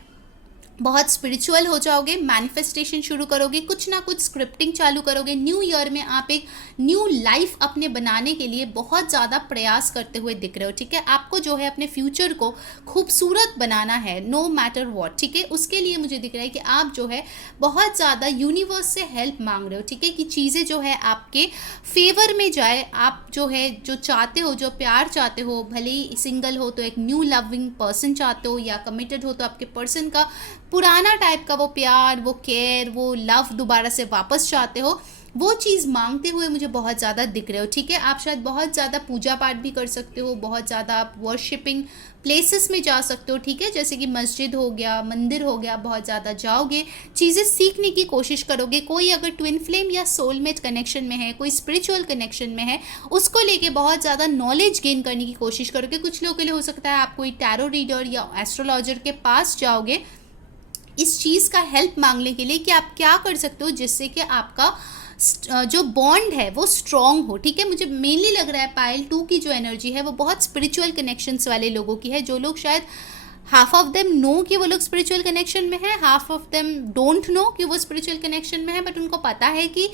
बहुत स्पिरिचुअल हो जाओगे, मैनिफेस्टेशन शुरू करोगे, कुछ ना कुछ स्क्रिप्टिंग चालू करोगे। न्यू ईयर में आप एक न्यू लाइफ अपने बनाने के लिए बहुत ज़्यादा प्रयास करते हुए दिख रहे हो, ठीक है। आपको जो है अपने फ्यूचर को खूबसूरत बनाना है, नो मैटर व्हाट, ठीक है। उसके लिए मुझे दिख रहा है कि आप जो है बहुत ज़्यादा यूनिवर्स से हेल्प मांग रहे हो, ठीक है, कि चीज़ें जो है आपके फेवर में जाए। आप जो है जो चाहते हो, जो प्यार चाहते हो, भले ही सिंगल हो तो एक न्यू लविंग पर्सन चाहते हो, या कमिटेड हो तो आपके पर्सन का पुराना टाइप का वो प्यार, वो केयर, वो लव दोबारा से वापस चाहते हो। वो चीज़ मांगते हुए मुझे बहुत ज़्यादा दिख रहे हो, ठीक है। आप शायद बहुत ज़्यादा पूजा पाठ भी कर सकते हो, बहुत ज़्यादा आप वर्शिपिंग प्लेसेस में जा सकते हो, ठीक है, जैसे कि मस्जिद हो गया, मंदिर हो गया। बहुत ज़्यादा जाओगे, चीज़ें सीखने की कोशिश करोगे। कोई अगर ट्विन फ्लेम या सोलमेट कनेक्शन में है, कोई स्पिरिचुअल कनेक्शन में है, उसको लेके बहुत ज़्यादा नॉलेज गेन करने की कोशिश करोगे। कुछ लोगों के लिए हो सकता है आप कोई टैरो रीडर या एस्ट्रोलॉजर के पास जाओगे इस चीज़ का हेल्प मांगने के लिए कि आप क्या कर सकते हो जिससे कि आपका जो बॉन्ड है वो स्ट्रॉन्ग हो, ठीक है। मुझे मेनली लग रहा है पायल 2 की जो एनर्जी है वो बहुत स्पिरिचुअल कनेक्शंस वाले लोगों की है, जो लोग शायद हाफ ऑफ देम नो कि वो लोग स्पिरिचुअल कनेक्शन में है, half of them don't know कि वो स्पिरिचुअल कनेक्शन में है, बट उनको पता है कि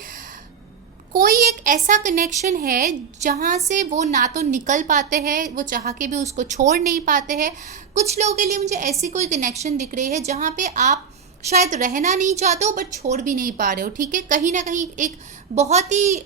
कोई एक ऐसा कनेक्शन है जहाँ से वो ना तो निकल पाते हैं, वो चाह के भी उसको छोड़ नहीं पाते हैं। कुछ लोगों के लिए मुझे ऐसी कोई कनेक्शन दिख रही है जहाँ पे आप शायद रहना नहीं चाहते हो बट छोड़ भी नहीं पा रहे हो, ठीक है। कहीं ना कहीं एक बहुत ही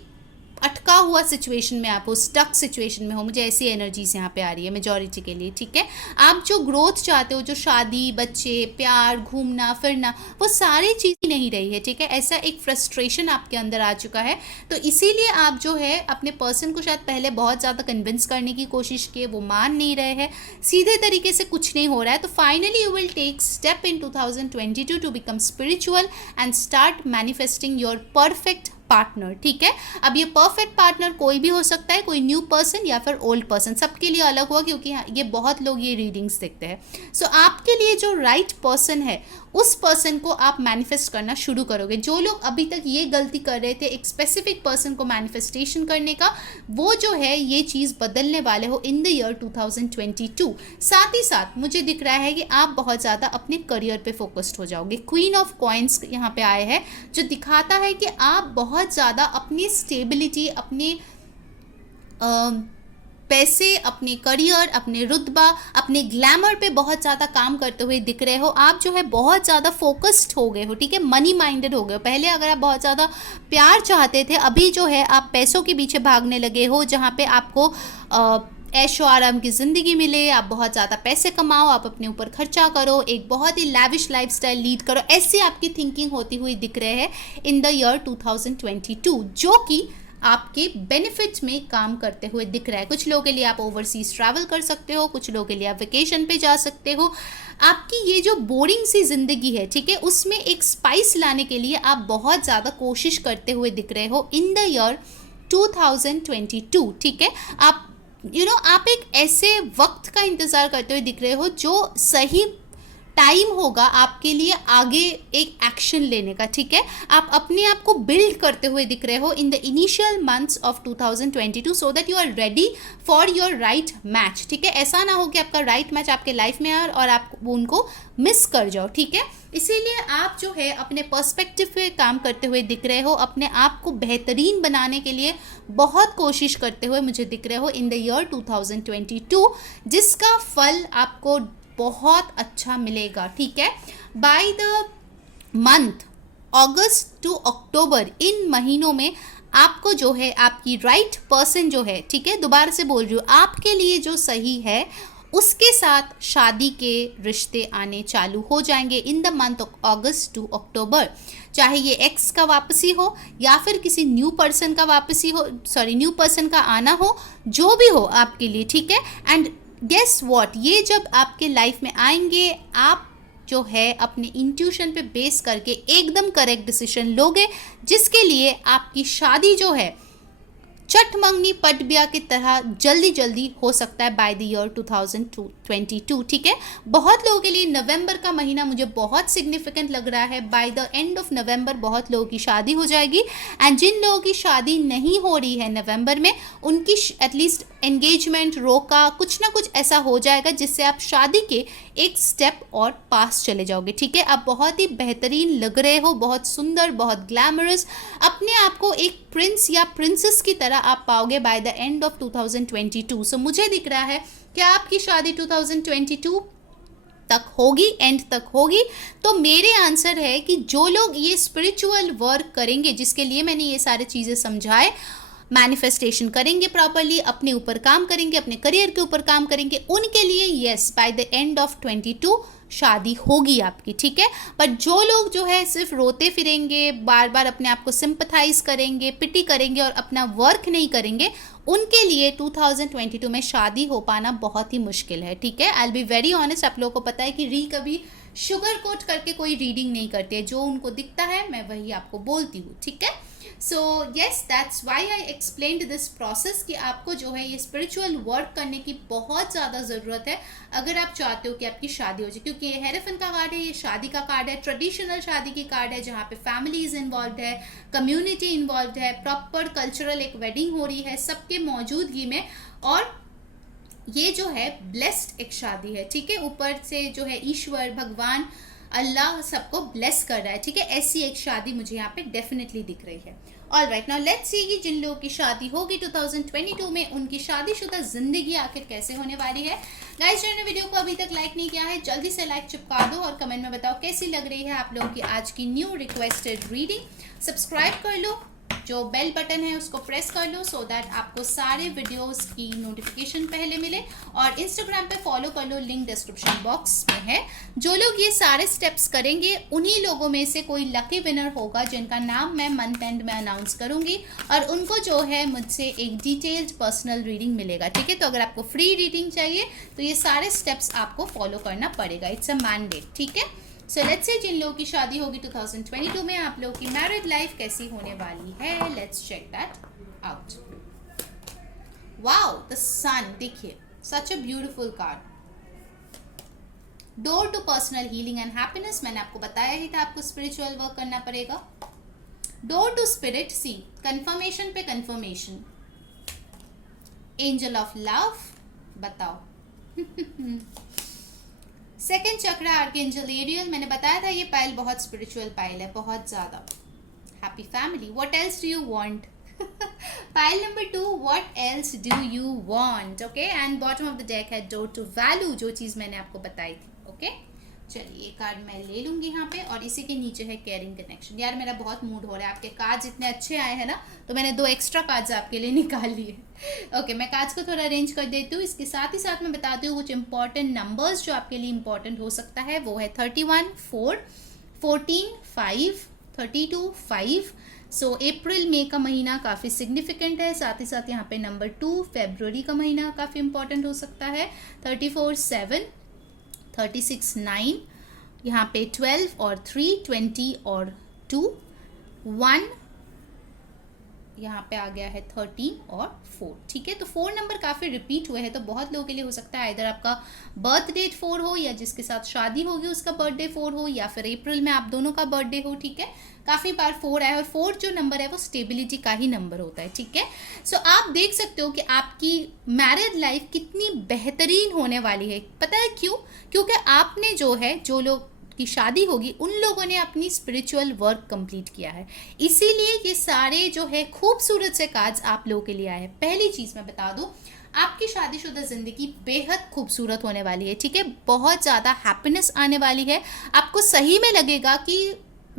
अटका हुआ सिचुएशन में आप हो, स्टक सिचुएशन में हो। मुझे ऐसी एनर्जीज यहाँ पे आ रही है मेजॉरिटी के लिए, ठीक है। आप जो ग्रोथ चाहते हो, जो शादी, बच्चे, प्यार, घूमना फिरना, वो सारी चीज़ नहीं रही है, ठीक है। ऐसा एक फ्रस्ट्रेशन आपके अंदर आ चुका है, तो इसीलिए आप जो है अपने पर्सन को शायद पहले बहुत ज़्यादा कन्विंस करने की कोशिश किए, वो मान नहीं रहे हैं, सीधे तरीके से कुछ नहीं हो रहा है। तो finally you will take step in 2022 to become spiritual and start manifesting your perfect partner, ठीक है। अब ये परफेक्ट पार्टनर कोई भी हो सकता है, कोई न्यू पर्सन या फिर ओल्ड पर्सन, सबके लिए अलग हुआ क्योंकि ये बहुत लोग ये रीडिंग्स देखते हैं। सो आपके लिए जो राइट पर्सन है उस पर्सन को आप मैनिफेस्ट करना शुरू करोगे। जो लोग अभी तक ये गलती कर रहे थे एक स्पेसिफिक पर्सन को मैनिफेस्टेशन करने का, वो जो है ये चीज़ बदलने वाले हो इन द ईयर 2022। साथ ही साथ मुझे दिख रहा है कि आप बहुत ज़्यादा अपने करियर पे फोकस्ड हो जाओगे। क्वीन ऑफ कॉइन्स यहाँ पे आए हैं, जो दिखाता है कि आप बहुत ज़्यादा अपनी स्टेबिलिटी, अपने पैसे, अपने करियर, अपने रुतबा, अपने ग्लैमर पे बहुत ज़्यादा काम करते हुए दिख रहे हो। आप जो है बहुत ज़्यादा फोकस्ड हो गए हो, ठीक है, मनी माइंडेड हो गए हो। पहले अगर आप बहुत ज़्यादा प्यार चाहते थे, अभी जो है आप पैसों के पीछे भागने लगे हो, जहाँ पे आपको ऐशो आराम की ज़िंदगी मिले, आप बहुत ज़्यादा पैसे कमाओ, आप अपने ऊपर खर्चा करो, एक बहुत ही लैविश लाइफस्टाइल लीड करो, ऐसी आपकी थिंकिंग होती हुई दिख रहे हैं इन द ईयर 2022, जो कि आपके बेनिफिट्स में काम करते हुए दिख रहा है। कुछ लोगों के लिए आप ओवरसीज ट्रैवल कर सकते हो, कुछ लोगों के लिए आप वेकेशन पे जा सकते हो। आपकी ये जो बोरिंग सी ज़िंदगी है, ठीक है, उसमें एक स्पाइस लाने के लिए आप बहुत ज़्यादा कोशिश करते हुए दिख रहे हो इन द ईयर 2022, ठीक है। आप आप एक ऐसे वक्त का इंतज़ार करते हुए दिख रहे हो जो सही टाइम होगा आपके लिए आगे एक एक्शन लेने का, ठीक है। आप अपने आप को बिल्ड करते हुए दिख रहे हो in the initial months of 2022 so that you are ready for your right match, ठीक है। ऐसा ना हो कि आपका राइट मैच आपके लाइफ में आए और आप उनको मिस कर जाओ, ठीक है। इसीलिए आप जो है अपने पर्सपेक्टिव पे काम करते हुए दिख रहे हो, अपने आप को बेहतरीन बनाने के लिए बहुत कोशिश करते हुए मुझे दिख रहे हो इन द ईयर 2022, जिसका फल आपको बहुत अच्छा मिलेगा, ठीक है। By the month August to October, इन महीनों में आपको जो है आपकी राइट पर्सन जो है, ठीक है, दोबारा से बोल रही हूँ, आपके लिए जो सही है उसके साथ शादी के रिश्ते आने चालू हो जाएंगे in the month of August to October. चाहे ये एक्स का वापसी हो या फिर किसी न्यू पर्सन का वापसी हो, न्यू पर्सन का आना हो, जो भी हो आपके लिए, ठीक है। एंड गेस व्हाट, ये जब आपके लाइफ में आएंगे, आप जो है अपने इंट्यूशन पे बेस करके एकदम करेक्ट डिसीजन लोगे, जिसके लिए आपकी शादी जो है चट मंगनी पट ब्याह की तरह जल्दी जल्दी हो सकता है बाय द ईयर 2022, ठीक है। बहुत लोगों के लिए नवंबर का महीना मुझे बहुत सिग्निफिकेंट लग रहा है। By the end of November बहुत लोगों की शादी हो जाएगी, एंड जिन लोगों की शादी नहीं हो रही है नवंबर में, उनकी एटलीस्ट एंगेजमेंट रोका, कुछ ना कुछ ऐसा हो जाएगा जिससे आप शादी के एक स्टेप और पास चले जाओगे, ठीक है। आप बहुत ही बेहतरीन लग रहे हो, बहुत सुंदर, बहुत ग्लैमरस, अपने आप को एक प्रिंस या प्रिंसेस की तरह आप पाओगे बाय द एंड ऑफ 2022। सो मुझे दिख रहा है कि आपकी शादी 2022 तक होगी, एंड तक होगी। तो मेरे आंसर है कि जो लोग ये स्पिरिचुअल वर्क करेंगे, जिसके लिए मैंने ये सारी चीज़ें समझाए, मैनिफेस्टेशन करेंगे प्रॉपरली, अपने ऊपर काम करेंगे, अपने करियर के ऊपर काम करेंगे, उनके लिए yes bye the end of 22 शादी होगी आपकी, ठीक है। बट जो लोग जो है सिर्फ रोते फिरेंगे, बार बार अपने आप को सिंपथाइज करेंगे, पिटी करेंगे और अपना वर्क नहीं करेंगे, उनके लिए 2022 में शादी हो पाना बहुत ही मुश्किल है, ठीक है। I will be very honest, आप लोगों को पता है कि कभी शुगर कोट करके कोई रीडिंग नहीं करती है, जो उनको दिखता है मैं वही आपको बोलती हूँ, ठीक है। So yes, that's why I explained this process कि आपको जो है ये स्पिरिचुअल वर्क करने की बहुत ज़्यादा ज़रूरत है अगर आप चाहते हो कि आपकी शादी हो जाए, क्योंकि ये हेरेफन का कार्ड है, ये शादी का कार्ड है, ट्रेडिशनल शादी की कार्ड है, जहाँ पे फैमिलीज इन्वॉल्व है, कम्युनिटी इन्वॉल्व है, प्रॉपर कल्चरल एक वेडिंग हो रही है सबके मौजूदगी में, और ये जो है ब्लेस्ड एक शादी है, ठीक है। ऊपर से जो है ईश्वर भगवान अल्लाह सबको ब्लेस कर रहा है, ठीक है। ऐसी एक शादी मुझे यहाँ पे डेफिनेटली दिख रही है। All right, now let's see कि जिन लोगों की शादी होगी 2022 में, उनकी शादीशुदा जिंदगी आखिर कैसे होने वाली है। गाइस, जिन्होंने वीडियो को अभी तक लाइक नहीं किया है, जल्दी से लाइक चिपका दो और कमेंट में बताओ कैसी लग रही है आप लोगों की आज की न्यू रिक्वेस्टेड रीडिंग। सब्सक्राइब कर लो, जो बेल बटन है उसको प्रेस कर लो सो दैट आपको सारे वीडियोस की नोटिफिकेशन पहले मिले, और इंस्टाग्राम पे फॉलो कर लो, लिंक डिस्क्रिप्शन बॉक्स में है। जो लोग ये सारे स्टेप्स करेंगे, उन्हीं लोगों में से कोई लकी विनर होगा जिनका नाम मैं मंथ एंड में अनाउंस करूंगी, और उनको जो है मुझसे एक डिटेल्ड पर्सनल रीडिंग मिलेगा, ठीक है। तो अगर आपको फ्री रीडिंग चाहिए तो ये सारे स्टेप्स आपको फॉलो करना पड़ेगा, इट्स अ मैंडेट, ठीक है। सो लेट्स से जिन लोगों की शादी होगी 2022 में, आप लोगों की मैरिड लाइफ कैसी होने वाली है, let's check that out. Wow, the sun, देखिए such a beautiful card. Door to personal healing and happiness, मैंने आपको बताया ही था आपको स्पिरिचुअल वर्क करना पड़ेगा। Door to spirit, see confirmation पे कंफर्मेशन। एंजल ऑफ लव, बताओ। सेकेंड चक्रा आर्कएंजल एरियल, मैंने बताया था ये पाइल बहुत स्पिरिचुअल पाइल है, बहुत ज़्यादा। Happy family, what else do you want. Pile number 2, what else do you want, okay. And bottom of the deck है डोर टू वैल्यू, जो चीज़ मैंने आपको बताई थी, ओके। चलिए ये कार्ड मैं ले लूंगी यहाँ पे, और इसी के नीचे है केयरिंग कनेक्शन। यार मेरा बहुत मूड हो रहा है, आपके कार्ड्स इतने अच्छे आए हैं ना, तो मैंने 2 एक्स्ट्रा कार्ड्स आपके लिए निकाल लिए। ओके, मैं कार्ड्स को थोड़ा अरेंज कर देती हूँ। इसके साथ ही साथ मैं बताती हूँ कुछ इंपॉर्टेंट नंबर्स जो आपके लिए इंपॉर्टेंट हो सकता है। वो है 31, 4, 14, 5, 32, 5। सो अप्रैल मई का महीना काफ़ी सिग्निफिकेंट है। साथ ही साथ यहाँ पे नंबर 2 फरवरी का महीना काफ़ी इंपॉर्टेंट हो सकता है। 34, 7, 36, 9, यहाँ पे 12 और 3, 20 और 2, 1, यहाँ पे आ गया है 13 और 4। ठीक है, तो 4 नंबर काफ़ी रिपीट हुए हैं, तो बहुत लोगों के लिए हो सकता है इधर आपका बर्थ डेट 4 हो, या जिसके साथ शादी होगी उसका बर्थडे 4 हो, या फिर अप्रैल में आप दोनों का बर्थडे हो। ठीक है, काफ़ी बार 4 आया, और 4 जो नंबर है वो स्टेबिलिटी का ही नंबर होता है। ठीक है, सो आप देख सकते हो कि आपकी मैरिड लाइफ कितनी बेहतरीन होने वाली है। पता है क्यों? क्योंकि आपने जो है, जो लोग की शादी होगी उन लोगों ने अपनी स्पिरिचुअल वर्क कंप्लीट किया है, इसीलिए ये सारे जो है खूबसूरत से कार्ड्स आप लोगों के लिए आए हैं। पहली चीज़ मैं बता दूं, आपकी शादीशुदा ज़िंदगी बेहद खूबसूरत होने वाली है। ठीक है, बहुत ज़्यादा हैप्पीनेस आने वाली है। आपको सही में लगेगा कि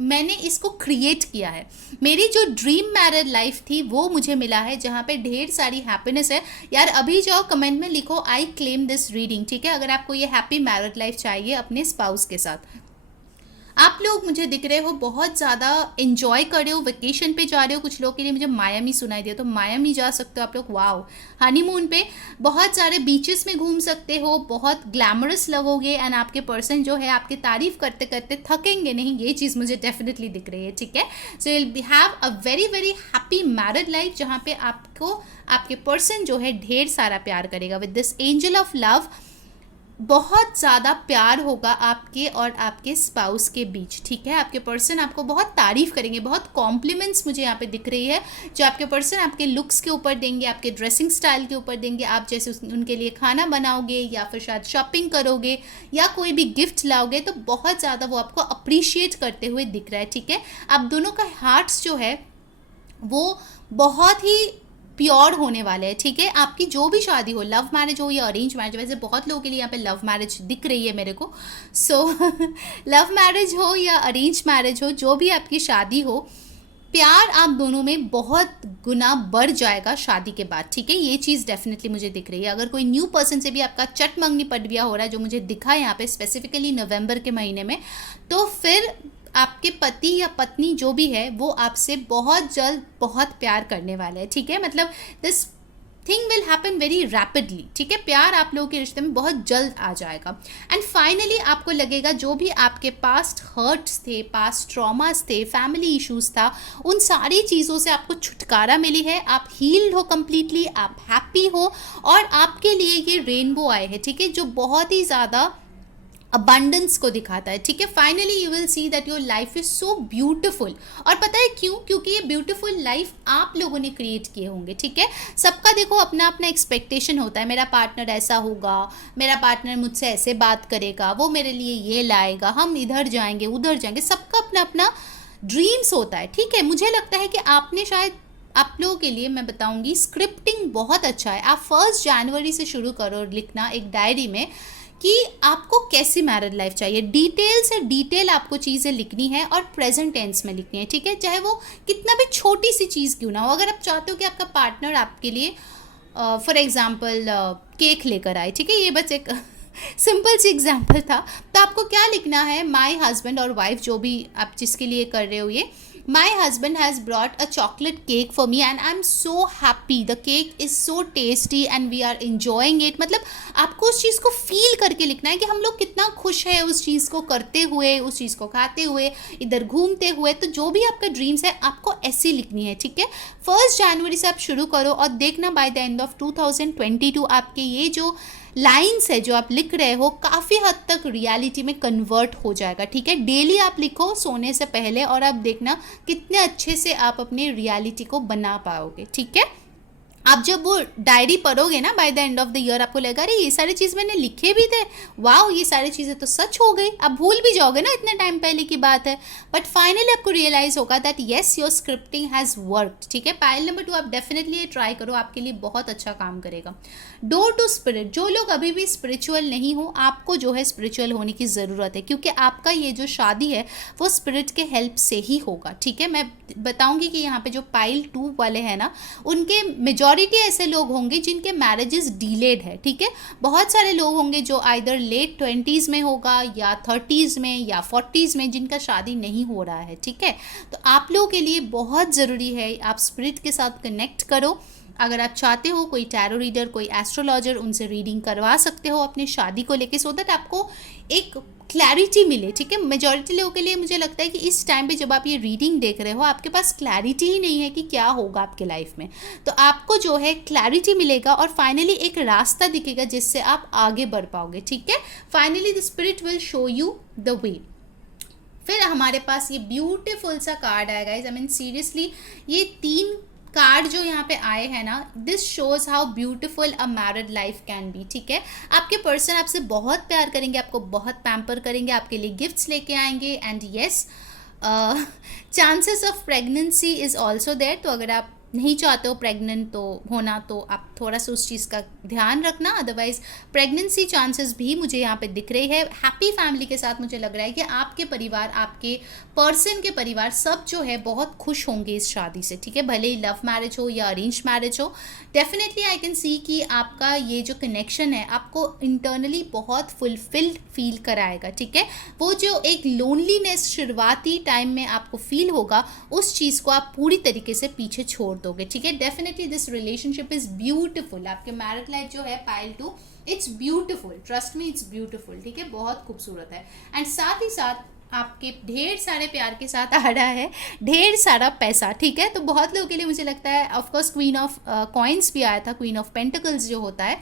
मैंने इसको क्रिएट किया है। मेरी जो ड्रीम मैरिड लाइफ थी वो मुझे मिला है, जहाँ पे ढेर सारी हैप्पीनेस है। यार अभी जाओ कमेंट में लिखो आई क्लेम दिस रीडिंग। ठीक है, अगर आपको ये हैप्पी मैरिड लाइफ चाहिए अपने स्पाउस के साथ। आप लोग मुझे दिख रहे हो बहुत ज़्यादा एंजॉय कर रहे हो, वेकेशन पे जा रहे हो। कुछ लोग के लिए मुझे मायामी सुनाई दिया, तो मायामी जा सकते हो आप लोग। वाओ, हनीमून पे बहुत सारे बीचेस में घूम सकते हो, बहुत ग्लैमरस लगोगे, एंड आपके पर्सन जो है आपकी तारीफ करते करते थकेंगे नहीं, ये चीज़ मुझे डेफिनेटली दिख रही है। ठीक है, सो you will have a very very happy married life, जहाँ पे आपको आपके पर्सन जो है ढेर सारा प्यार करेगा। With this angel of love बहुत ज़्यादा प्यार होगा आपके और आपके स्पाउस के बीच। ठीक है, आपके पर्सन आपको बहुत तारीफ़ करेंगे, बहुत कॉम्प्लीमेंट्स मुझे यहाँ पे दिख रही है, जो आपके पर्सन आपके लुक्स के ऊपर देंगे, आपके ड्रेसिंग स्टाइल के ऊपर देंगे। आप जैसे उनके लिए खाना बनाओगे, या फिर शायद शॉपिंग करोगे, या कोई भी गिफ्ट लाओगे, तो बहुत ज़्यादा वो आपको अप्रिशिएट करते हुए दिख रहा है। ठीक है, आप दोनों का हार्ट्स जो है वो बहुत ही प्योर होने वाले हैं। ठीक है, आपकी जो भी शादी हो, लव मैरिज हो या अरेंज मैरिज, वैसे बहुत लोगों के लिए यहाँ पे लव मैरिज दिख रही है मेरे को। सो लव मैरिज हो या अरेंज मैरिज हो, जो भी आपकी शादी हो, प्यार आप दोनों में बहुत गुना बढ़ जाएगा शादी के बाद। ठीक है, ये चीज़ डेफिनेटली मुझे दिख रही है। अगर कोई न्यू पर्सन से भी आपका चट मंगनी पटविया हो रहा है, जो मुझे दिखा है यहाँ पे स्पेसिफिकली नवंबर के महीने में, तो फिर आपके पति या पत्नी जो भी है वो आपसे बहुत जल्द बहुत प्यार करने वाले हैं। ठीक है, मतलब this thing will happen very rapidly. ठीक है, प्यार आप लोगों के रिश्ते में बहुत जल्द आ जाएगा। एंड फाइनली आपको लगेगा जो भी आपके पास्ट हर्ट्स थे, पास्ट ट्रॉमास थे, फैमिली इश्यूज था, उन सारी चीज़ों से आपको छुटकारा मिली है। आप हील्ड हो कम्प्लीटली, आप हैप्पी हो, और आपके लिए ये रेनबो आए हैं। ठीक है, जो बहुत ही ज़्यादा अबंडेंस को दिखाता है। ठीक है, finally you will see that your life is so beautiful. और पता है क्यों? क्योंकि ये ब्यूटिफुल लाइफ आप लोगों ने क्रिएट किए होंगे। ठीक है, सबका देखो अपना अपना एक्सपेक्टेशन होता है, मेरा पार्टनर ऐसा होगा, मेरा पार्टनर मुझसे ऐसे बात करेगा, वो मेरे लिए ये लाएगा, हम इधर जाएंगे उधर जाएंगे, सबका अपना अपना ड्रीम्स होता है। ठीक है, मुझे लगता है कि आपने शायद, आप लोगों के लिए मैं बताऊंगी, स्क्रिप्टिंग बहुत अच्छा है। आप 1 जनवरी से शुरू करो लिखना एक डायरी में कि आपको कैसी मैरिड लाइफ चाहिए। डिटेल से डिटेल आपको चीज़ें लिखनी है, और प्रेजेंट टेंस में लिखनी है। ठीक है, चाहे वो कितना भी छोटी सी चीज़ क्यों ना हो। अगर आप चाहते हो कि आपका पार्टनर आपके लिए फॉर एग्जांपल केक लेकर आए, ठीक है, ये बस एक सिंपल सी एग्जांपल था, तो आपको क्या लिखना है, माय हस्बैंड और वाइफ जो भी आप जिसके लिए कर रहे हो ये, My husband has brought a chocolate cake for me and I'm so happy. The cake is so tasty and we are enjoying it. मतलब आपको उस चीज़ को फील करके लिखना है कि हम लोग कितना खुश है उस चीज़ को करते हुए, उस चीज़ को खाते हुए, इधर घूमते हुए। तो जो भी आपका ड्रीम्स है आपको ऐसी लिखनी है। ठीक है, 1 जनवरी से आप शुरू करो, और देखना बाय द एंड ऑफ 2022 आपके ये जो लाइन्स है जो आप लिख रहे हो काफ़ी हद तक रियलिटी में कन्वर्ट हो जाएगा। ठीक है, डेली आप लिखो सोने से पहले, और आप देखना कितने अच्छे से आप अपने रियलिटी को बना पाओगे। ठीक है, आप जब वो डायरी पढ़ोगे ना bye the end of the year, आपको लगेगा अरे ये सारी चीज़ मैंने लिखे भी थे, वाह ये सारी चीज़ें तो सच हो गई। आप भूल भी जाओगे ना, इतने टाइम पहले की बात है, बट फाइनली आपको रियलाइज होगा that yes your scripting has worked. ठीक है, पाइल नंबर 2 आप डेफिनेटली ये ट्राई करो, आपके लिए बहुत अच्छा काम करेगा। डोर टू स्पिरिट, जो लोग अभी भी स्पिरिचुअल नहीं हो, आपको जो है स्पिरिचुअल होने की ज़रूरत है, क्योंकि आपका ये जो शादी है वो स्पिरिट के हेल्प से ही होगा। ठीक है, मैं बताऊंगी कि यहाँ पे जो पाइल 2 वाले हैं ना, उनके मेजॉरिटी ऐसे लोग होंगे जिनके मैरिजेस डिलेड है। ठीक है, बहुत सारे लोग होंगे जो आइदर लेट 20s में होगा या 30s में या 40s में, जिनका शादी नहीं हो रहा है। ठीक है, तो आप लोगों के लिए बहुत ज़रूरी है आप स्पिरिट के साथ कनेक्ट करो। अगर आप चाहते हो कोई टैरो रीडर, कोई एस्ट्रोलॉजर, उनसे रीडिंग करवा सकते हो अपनी शादी को लेके, सो दैट आपको एक क्लैरिटी मिले। ठीक है, मेजॉरिटी लोगों के लिए मुझे लगता है कि इस टाइम पे जब आप ये रीडिंग देख रहे हो, आपके पास क्लैरिटी ही नहीं है कि क्या होगा आपके लाइफ में, तो आपको जो है क्लैरिटी मिलेगा और फाइनली एक रास्ता दिखेगा जिससे आप आगे बढ़ पाओगे। ठीक है, finally the spirit will show you the way. फिर हमारे पास ये ब्यूटीफुल सा कार्ड आएगा गाइस, आई मीन सीरियसली ये 3 कार्ड जो यहाँ पे आए हैं ना, this shows how beautiful a married life can be. ठीक है, आपके पर्सन आपसे बहुत प्यार करेंगे, आपको बहुत पैम्पर करेंगे, आपके लिए गिफ्ट्स लेके आएंगे, and yes chances of pregnancy is also there. तो अगर आप नहीं चाहते हो प्रेग्नेंट तो होना, तो आप थोड़ा सा उस चीज़ का ध्यान रखना, अदरवाइज प्रेगनेंसी चांसेस भी मुझे यहाँ पे दिख रही है। हैप्पी फैमिली के साथ मुझे लग रहा है कि आपके परिवार, आपके पर्सन के परिवार सब जो है बहुत खुश होंगे इस शादी से। ठीक है, भले ही लव मैरिज हो या अरेंज मैरिज हो, डेफिनेटली आई कैन सी कि आपका ये जो कनेक्शन है आपको इंटरनली बहुत फुलफिल्ड फील कराएगा। ठीक है, वो जो एक लोनलीनेस शुरुआती टाइम में आपको फील होगा, उस चीज़ को आप पूरी तरीके से पीछे छोड़ दोगे। ठीक है, definitely this relationship is beautiful. आपके मैरिड लाइफ जो है pile 2, it's beautiful, trust me it's beautiful. ठीक है, बहुत खूबसूरत है, एंड साथ ही साथ आपके ढेर सारे प्यार के साथ आ रहा है ढेर सारा पैसा। ठीक है, तो बहुत लोगों के लिए मुझे लगता है, ऑफकोर्स क्वीन ऑफ कॉइन्स भी आया था, क्वीन ऑफ पेंटिकल्स जो होता है,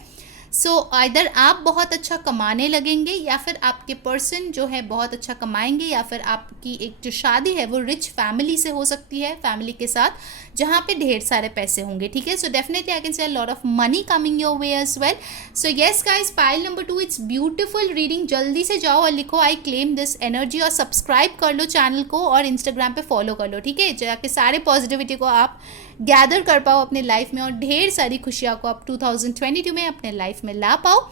सो आइदर आप बहुत अच्छा कमाने लगेंगे या फिर आपके पर्सन जो है बहुत अच्छा कमाएंगे, या फिर आपकी एक जो शादी है वो रिच फैमिली से हो सकती है, फैमिली के साथ जहाँ पे ढेर सारे पैसे होंगे। ठीक है, so definitely I can say a lot of money coming your way as well. So yes guys, pile number 2 it's beautiful reading. जल्दी से जाओ और लिखो आई क्लेम दिस एनर्जी, और सब्सक्राइब कर लो चैनल को और इंस्टाग्राम पे फॉलो कर लो। ठीक है, जाके सारे पॉजिटिविटी को आप गैदर कर पाओ अपने लाइफ में और ढेर सारी खुशियाँ को आप 2022 में अपने लाइफ में ला पाओ।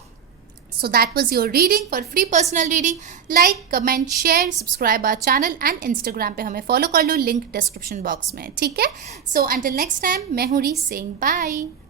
So that was your reading. For free personal reading, like, comment, share, subscribe our channel and Instagram पे हमें follow कर लो, link description box में। ठीक है, so until next time, मैं हूँ री saying bye.